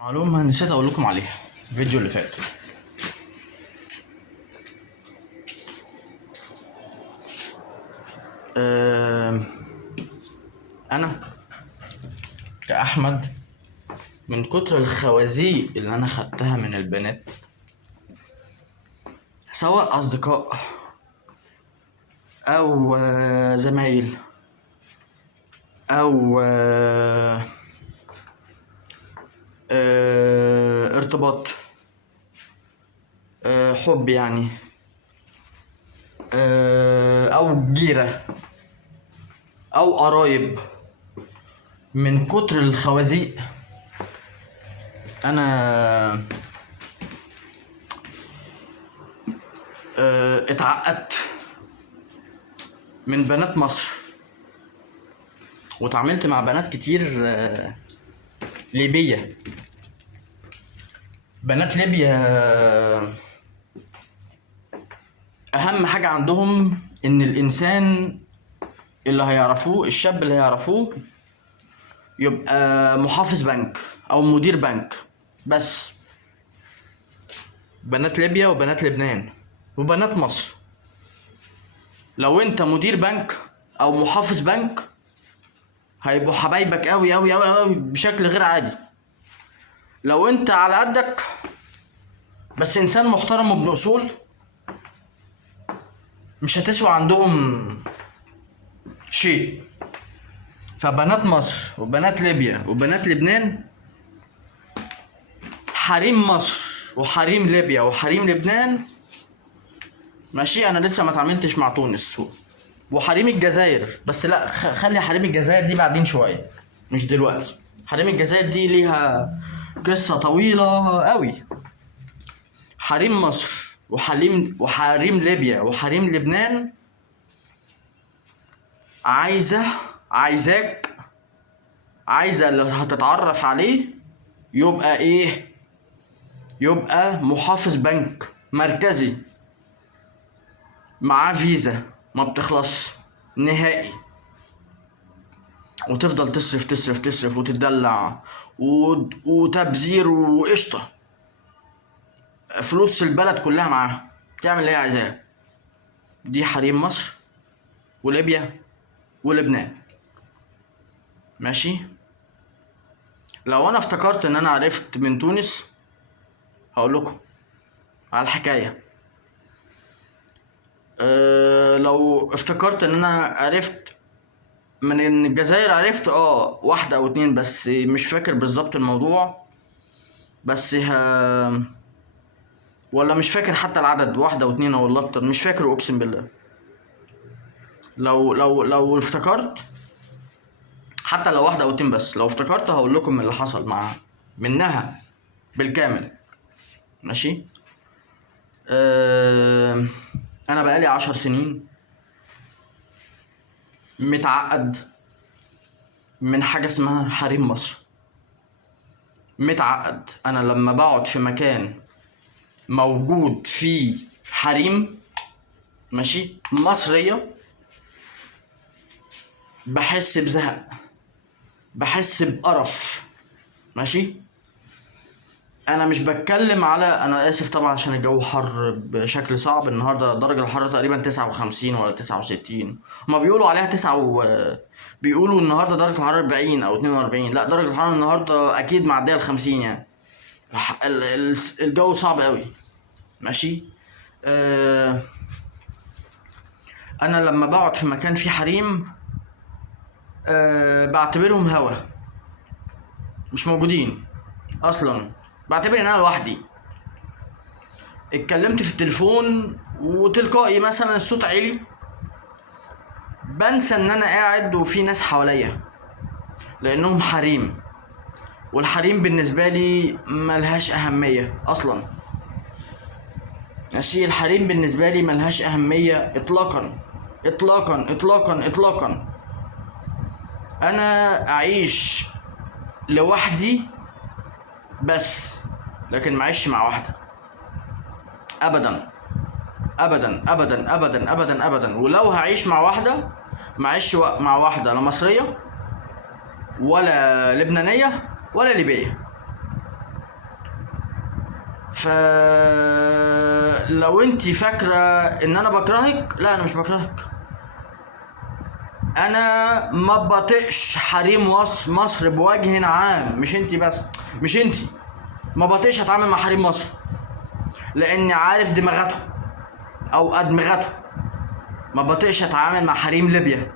معلومة نسيت أقول لكم عليها الفيديو اللي فات. أنا كأحمد من كتر الخوازيق اللي أنا خدتها من البنات، سواء أصدقاء أو زمايل أو ارتباط، حب يعني، أو جيرة أو قرايب، من كتر الخوازيق أنا اتعقدت من بنات مصر، واتعاملت مع بنات كتير ليبية. بنات ليبيا أهم حاجة عندهم إن الإنسان اللي هيعرفوه، الشاب اللي هيعرفوه، يبقى محافظ بنك أو مدير بنك بس. بنات ليبيا وبنات لبنان وبنات مصر، لو أنت مدير بنك أو محافظ بنك هيبقوا حبايبك أوي أوي أوي أوي بشكل غير عادي. لو أنت على قدك بس إنسان محترم وابن أصول، مش هتسوى عندهم شيء. فبنات مصر وبنات ليبيا وبنات لبنان، حريم مصر وحريم ليبيا وحريم لبنان ماشي. انا لسه ما اتعاملتش مع تونس وحريم الجزائر، بس لا، خلي حريم الجزائر دي بعدين شويه، مش دلوقتي. حريم الجزائر دي ليها قصه طويله قوي. حريم مصر وحريم ليبيا وحريم لبنان عايزه اللي هتتعرف عليه يبقى ايه؟ يبقى محافظ بنك مركزي معاه فيزا ما بتخلص نهائي، وتفضل تصرف تصرف تصرف وتدلع وتبذير وقشطة، فلوس البلد كلها معاه، تعمل اللي هي عايزاه. دي حريم مصر وليبيا ولبنان ماشي. لو انا افتكرت ان انا عرفت من تونس هقول لكم على الحكاية. لو افتكرت ان انا عرفت من الجزائر، عرفت واحدة او اتنين بس، مش فاكر بالظبط الموضوع، بس ولا مش فاكر حتى العدد، واحدة او اتنين او اكتر، مش فاكر اقسم بالله. لو افتكرت، حتى لو واحدة او اتنين بس، لو افتكرت هقول لكم اللي حصل منها بالكامل ماشي. انا بقالي 10 سنين متعقد من حاجة اسمها حريم مصر. متعقد. انا لما بقعد في مكان موجود فيه حريم ماشي مصرية، بحس بزهق، بحس بقرف ماشي. انا مش بتكلم على، انا اسف طبعا عشان الجو حر بشكل صعب النهارده، درجة الحرارة تقريبا 59 ولا 69. هما بيقولوا عليها 9 بيقولوا النهارده درجة الحرارة 40 او 42. لا، درجة الحرارة النهارده اكيد معدية ال50 يعني. الجو صعب قوي ماشي. انا لما بقعد في مكان فيه حريم بعتبرهم هوا، مش موجودين اصلا. بعتبر ان انا لوحدي. اتكلمت في التليفون وتلقائي مثلا الصوت عالي، بنسى ان انا قاعد وفي ناس حواليا، لانهم حريم. والحريم بالنسبه لي ملهاش اهميه اصلا ماشي. الحريم بالنسبه لي ملهاش اهميه اطلاقا اطلاقا اطلاقا اطلاقا. انا اعيش لوحدي بس، لكن معيش مع واحده ابدا ابدا ابدا ابدا ابدا ابدا. ولو هعيش مع واحده، معيش مع واحده لا مصريه ولا لبنانيه ولا ليبيه. لو انت فاكرة ان انا بكرهك، لا انا مش بكرهك. انا ما بطيقش حريم مصر بوجه عام، مش انت بس، مش انت. ما بطيقش اتعامل مع حريم مصر لاني عارف دماغاتهم او ادمغتهم. ما بطيقش اتعامل مع حريم ليبيا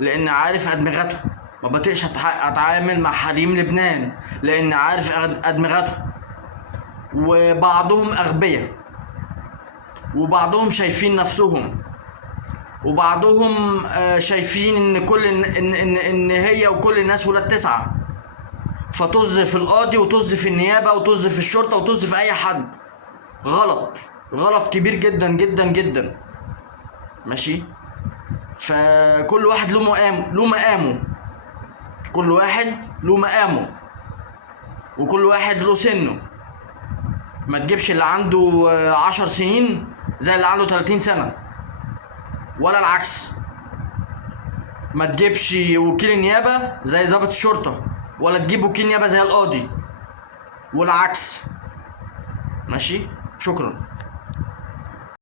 لان عارف ادمغتهم. ما بطيقش اتعامل مع حريم لبنان لان عارف ادمغتهم. وبعضهم اغبياء، وبعضهم شايفين نفسهم، وبعضهم شايفين ان كل ان هي وكل الناس ولاد تسعة، فطز في القاضي وطز في النيابة وطز في الشرطة وطز في اي حد. غلط، غلط كبير جدا جدا جدا. ماشي. فكل واحد له مقامه، كل واحد له مقامه، وكل واحد له سنه. ما تجيبش اللي عنده 10 سنين زي اللي عنده 30 سنة، ولا العكس. ما تجيبش وكيل النيابة زي ضابط الشرطة، ولا تجيب وكيل نيابة زي القاضي، والعكس. ماشي. شكرا.